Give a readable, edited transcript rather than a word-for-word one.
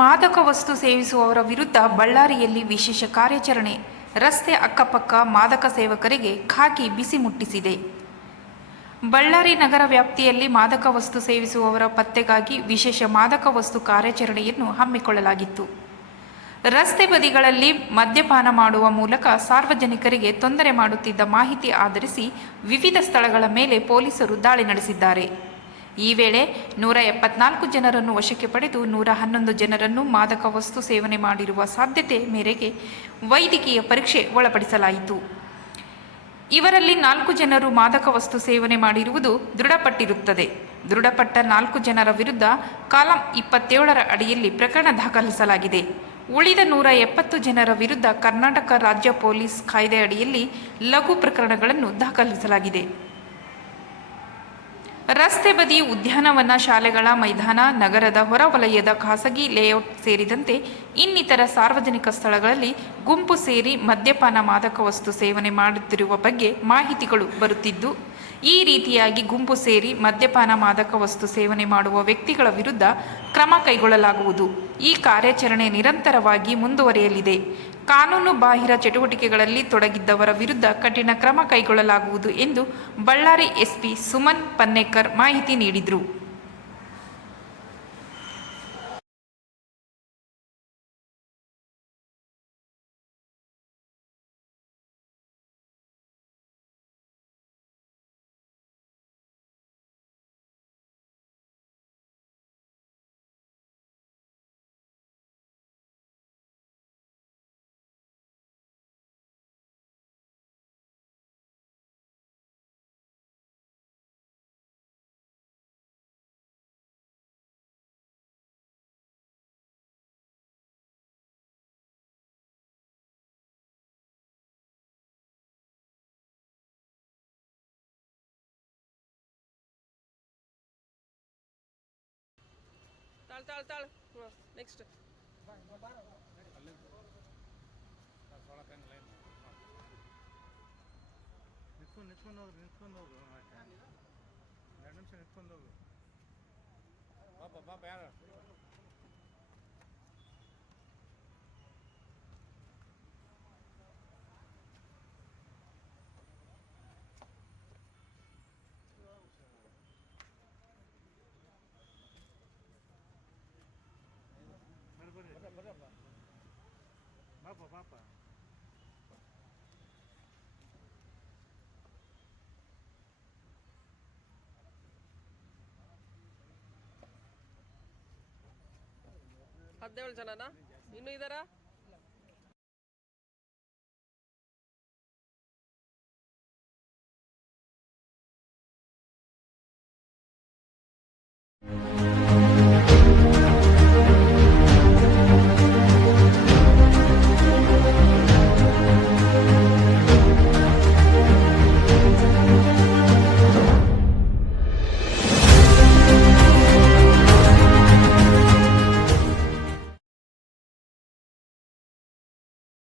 ಮಾದಕ ವಸ್ತು ಸೇವಿಸುವವರ ವಿರುದ್ಧ ಬಳ್ಳಾರಿಯಲ್ಲಿ ವಿಶೇಷ ಕಾರ್ಯಾಚರಣೆ. ರಸ್ತೆ ಅಕ್ಕಪಕ್ಕ ಮಾದಕ ಸೇವಕರಿಗೆ ಖಾಕಿ ಬಿಸಿ ಮುಟ್ಟಿಸಿದೆ. ಬಳ್ಳಾರಿ ನಗರ ವ್ಯಾಪ್ತಿಯಲ್ಲಿ ಮಾದಕ ವಸ್ತು ಸೇವಿಸುವವರ ಪತ್ತೆಗಾಗಿ ವಿಶೇಷ ಮಾದಕ ವಸ್ತು ಕಾರ್ಯಾಚರಣೆಯನ್ನು ಹಮ್ಮಿಕೊಳ್ಳಲಾಗಿತ್ತು. ರಸ್ತೆ ಬದಿಗಳಲ್ಲಿ ಮದ್ಯಪಾನ ಮಾಡುವ ಮೂಲಕ ಸಾರ್ವಜನಿಕರಿಗೆ ತೊಂದರೆ ಮಾಡುತ್ತಿದ್ದ ಮಾಹಿತಿ ಆಧರಿಸಿ ವಿವಿಧ ಸ್ಥಳಗಳ ಮೇಲೆ ಪೊಲೀಸರು ದಾಳಿ ನಡೆಸಿದ್ದಾರೆ. ಈ ವೇಳೆ 174 ಜನರನ್ನು ವಶಕ್ಕೆ ಪಡೆದು 111 ಜನರನ್ನು ಮಾದಕ ವಸ್ತು ಸೇವನೆ ಮಾಡಿರುವ ಸಾಧ್ಯತೆ ಮೇರೆಗೆ ವೈದ್ಯಕೀಯ ಪರೀಕ್ಷೆ ಒಳಪಡಿಸಲಾಯಿತು. ಇವರಲ್ಲಿ 4 ಜನರು ಮಾದಕ ವಸ್ತು ಸೇವನೆ ಮಾಡಿರುವುದು ದೃಢಪಟ್ಟಿರುತ್ತದೆ. ದೃಢಪಟ್ಟ 4 ಜನರ ವಿರುದ್ಧ ಕಾಲಂ 27ರ ಅಡಿಯಲ್ಲಿ ಪ್ರಕರಣ ದಾಖಲಿಸಲಾಗಿದೆ. ಉಳಿದ 170 ಜನರ ವಿರುದ್ಧ ಕರ್ನಾಟಕ ರಾಜ್ಯ ಪೊಲೀಸ್ ಕಾಯ್ದೆ ಅಡಿಯಲ್ಲಿ ಲಘು ಪ್ರಕರಣಗಳನ್ನು ದಾಖಲಿಸಲಾಗಿದೆ. ರಸ್ತೆ ಬದಿ, ಉದ್ಯಾನವನ, ಶಾಲೆಗಳ ಮೈದಾನ, ನಗರದ ಹೊರವಲಯದ ಖಾಸಗಿ ಲೇಔಟ್ ಸೇರಿದಂತೆ ಇನ್ನಿತರ ಸಾರ್ವಜನಿಕ ಸ್ಥಳಗಳಲ್ಲಿ ಗುಂಪು ಸೇರಿ ಮದ್ಯಪಾನ, ಮಾದಕ ವಸ್ತು ಸೇವನೆ ಮಾಡುತ್ತಿರುವ ಬಗ್ಗೆ ಮಾಹಿತಿಗಳು ಬರುತ್ತಿದ್ದು, ಈ ರೀತಿಯಾಗಿ ಗುಂಪು ಸೇರಿ ಮದ್ಯಪಾನ, ಮಾದಕ ವಸ್ತು ಸೇವನೆ ಮಾಡುವ ವ್ಯಕ್ತಿಗಳ ವಿರುದ್ಧ ಕ್ರಮ ಕೈಗೊಳ್ಳಲಾಗುವುದು. ಈ ಕಾರ್ಯಾಚರಣೆ ನಿರಂತರವಾಗಿ ಮುಂದುವರಿಯಲಿದೆ. ಕಾನೂನು ಬಾಹಿರ ಚಟುವಟಿಕೆಗಳಲ್ಲಿ ತೊಡಗಿದ್ದವರ ವಿರುದ್ಧ ಕಠಿಣ ಕ್ರಮ ಕೈಗೊಳ್ಳಲಾಗುವುದು ಎಂದು ಬಳ್ಳಾರಿ ಎಸ್ಪಿ ಸುಮನ್ ಪನ್ನೇಕರ್ ಮಾಹಿತಿ ನೀಡಿದರು. ತಾಳ್ ನೆಕ್ಸ್ಟ್ ನಿಂತ್ಕೊಂಡು ಹೋಗ್ರಿ 2 ನಿಮಿಷ ನಿಂತ್ಕೊಂಡು ಹೋಗು. ಬಾಪ ಯಾರು ಬಾಪ 17 ಜನನಾ? ಇನ್ನೂ ಇದ್ದಾರಾ?